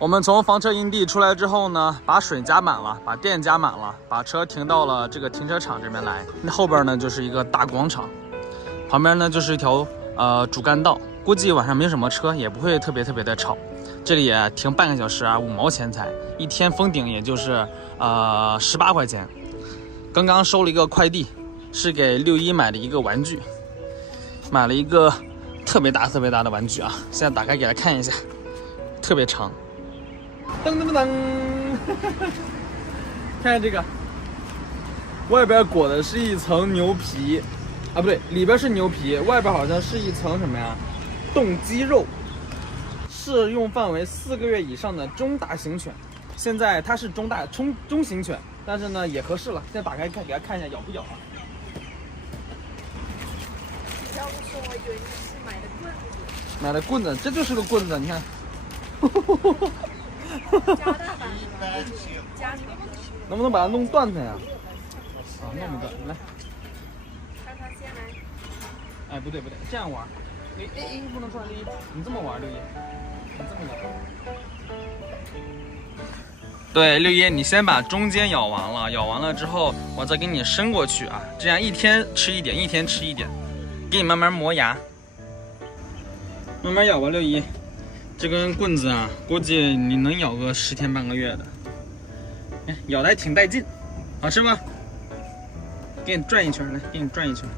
我们从房车营地出来之后呢，把水加满了，把电加满了，把车停到了这个停车场这边来。那后边呢就是一个大广场，旁边呢就是一条主干道，估计晚上没什么车，也不会特别的吵。这里也停半个小时啊，5毛钱才，一天封顶也就是18块钱。刚刚收了一个快递，是给6·1买的一个玩具，买了一个特别大的玩具啊，现在打开给他看一下，特别长。噔噔噔噔，看看这个，外边裹的是一层牛皮，啊不对，里边是牛皮，外边好像是一层什么呀？冻鸡肉。适用范围4个月以上的中大型犬。现在它是中型犬，但是呢也合适了。现在打开看，给它看一下咬不咬啊？要不是我以为你是买的棍子。买的棍子，这就是个棍子，你看。加大版的吧，加长的。能不能把它弄断它呀？啊，弄不断，来。看他先来。哎，不对，这样玩。哎，不能转6·1，你这么玩6·1，你这么咬。对，6·1，你先把中间咬完了，咬完了之后，我再给你伸过去啊，这样一天吃一点，一天吃一点，给你慢慢磨牙，慢慢咬吧，6·1。这根棍子啊，估计你能咬个10天半个月的，哎，咬的还挺带劲，好吃吧？给你转一圈，来，给你转一圈。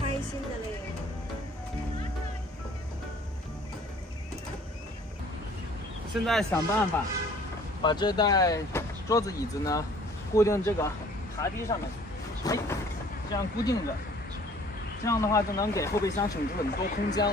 开心的嘞。现在想办法把这袋桌子椅子呢固定这个爬梯上面去，哎，这样固定着，这样的话就能给后备箱省出很多空间了。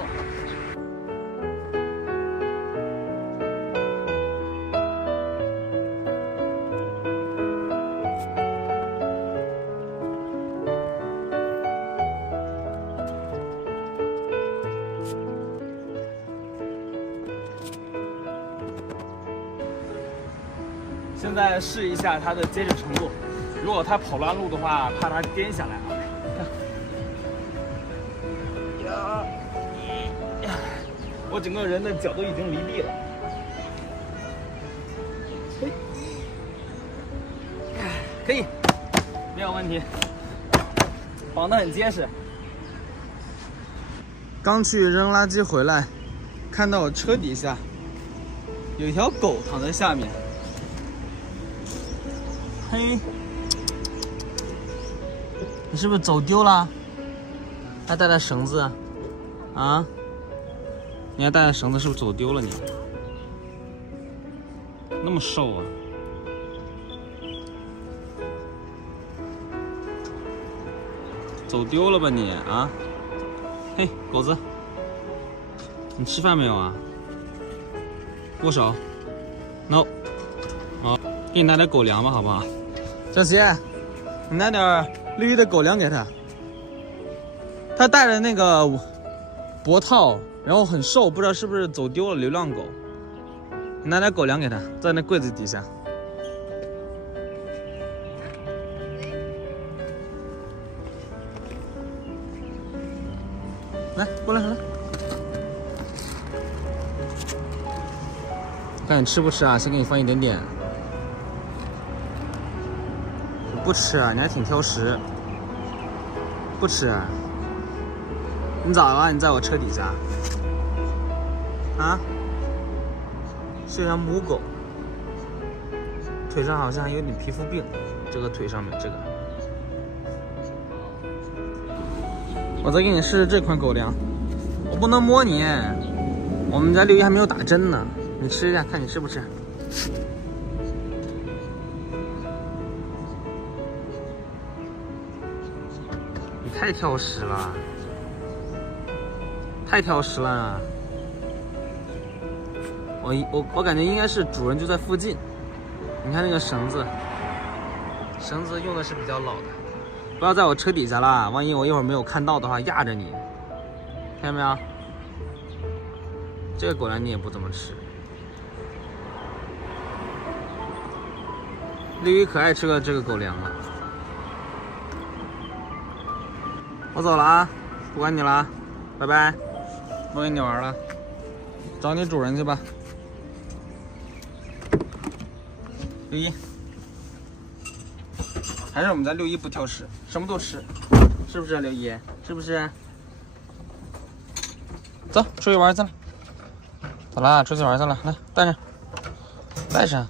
现在试一下它的结实程度，如果它跑乱路的话，怕它颠下来啊。我整个人的脚都已经离地了。可以，没有问题，绑得很结实。刚去扔垃圾回来，看到我车底下有一条狗躺在下面。嘿，你是不是走丢了？还带着绳子啊？你还带着绳子，是不是走丢了你？那么瘦啊！走丢了吧你啊？嘿，狗子，你吃饭没有啊？握手 ？No。好，给你拿点狗粮吧，好不好？小齐，你拿点6·1的狗粮给他。他带着那个脖套，然后很瘦，不知道是不是走丢了流浪狗。你拿点狗粮给他，在那柜子底下。来，过来，来。看你吃不吃啊？先给你放一点点。不吃啊？你还挺挑食。不吃啊？你咋了？你在我车底下？啊？就像母狗，腿上好像还有点皮肤病，这个腿上面这个。我再给你试试这款狗粮，我不能摸你，我们家6·1还没有打针呢，你吃一下，看你吃不吃。你太挑食了，太挑食了。我感觉应该是主人就在附近。你看那个绳子用的是比较老的，不要在我车底下啦，万一我一会儿没有看到的话压着你，看见没有？这个狗粮你也不怎么吃。6·1可爱吃了这个狗粮了。我走了啊，不管你了，拜拜，不跟你玩了。找你主人去吧。六一，还是我们家六一不挑食，什么都吃，是不是啊？六一，是不是？走，出去玩去了。走啦，出去玩去了，来带上，带上，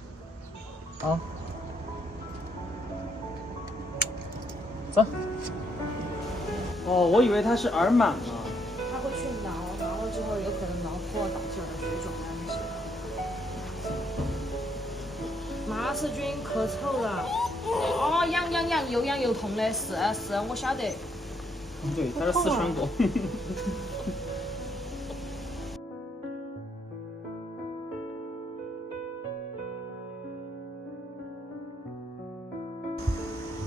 啊，走。哦，我以为它是耳螨呢。它会去挠，挠了之后有可能挠破导致了水肿啊那些。马氏菌可臭了。哦，痒，又痒又痛的，是，我晓得。对，它是四川狗。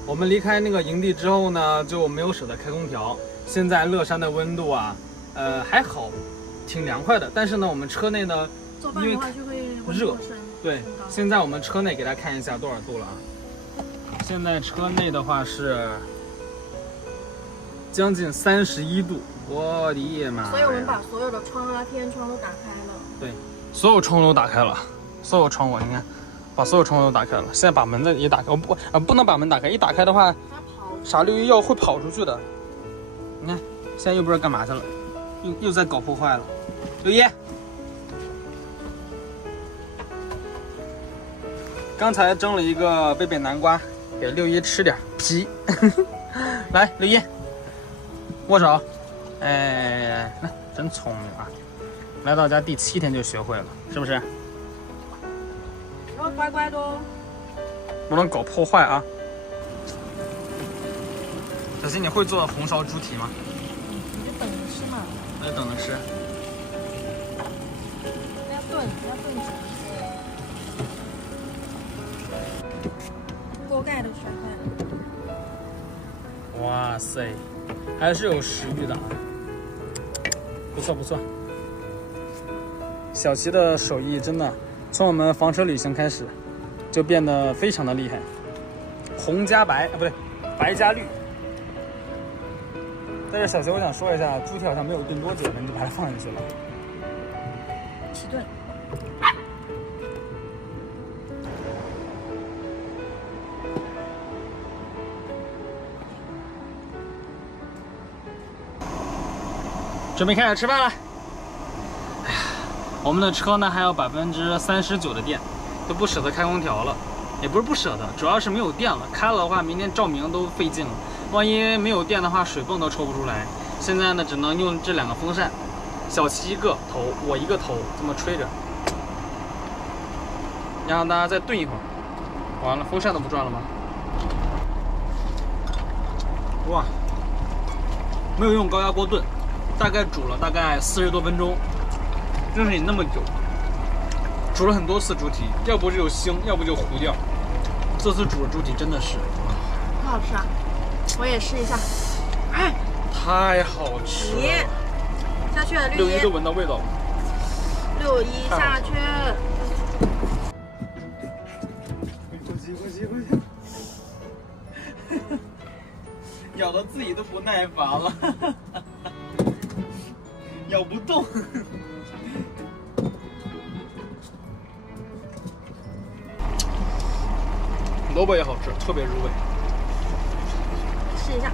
我们离开那个营地之后呢，就没有舍得开空调。现在乐山的温度啊，还好，挺凉快的。但是呢，我们车内呢，做饭的话就会热。对，现在我们车内给大家看一下多少度了啊？现在车内的话是将近31度，我的妈呀！所以我们把所有的窗啊、天窗都打开了。对，所有窗户都打开了，所有窗户你看，把所有窗户都打开了。现在把门的也打开，不能把门打开，一打开的话，傻六一会跑出去的。你看，现在又不知道干嘛去了，又在搞破坏了。六一，刚才蒸了一个贝贝南瓜，给六一吃点皮。来，六一，握手。哎，来，真聪明啊！来到家第7天就学会了，是不是？然后乖乖的哦，不能搞破坏啊！小新，你会做红烧猪蹄吗？你就等着吃嘛。那就等着吃。要炖煮。锅盖都摔坏了。哇塞，还是有食欲的啊！不错不错。小齐的手艺真的，从我们房车旅行开始，就变得非常的厉害。红加白啊，不对，白加绿。但是小齐，我想说一下，猪蹄好像没有炖多久呢，你就把它放进去了。一起炖。准备开始吃饭了。哎呀，我们的车呢还有39%的电，都不舍得开空调了。也不是不舍得，主要是没有电了。开了的话，明天照明都费劲了。万一没有电的话，水泵都抽不出来。现在呢，只能用这2个风扇，小齐一个头，我一个头，这么吹着。让大家再炖一会儿。完了，风扇都不转了吗？哇，没有用高压锅炖。大概煮了40多分钟，真是那么久，煮了很多次猪蹄，要不就腥，要不就糊掉。这次煮的猪蹄真的是很好吃啊，我也试一下。哎，太好吃了！下去了，六一都闻到味道了。六一下去。过去！咬到自己都不耐烦了。咬不动。萝卜也好吃，特别入味。试一下。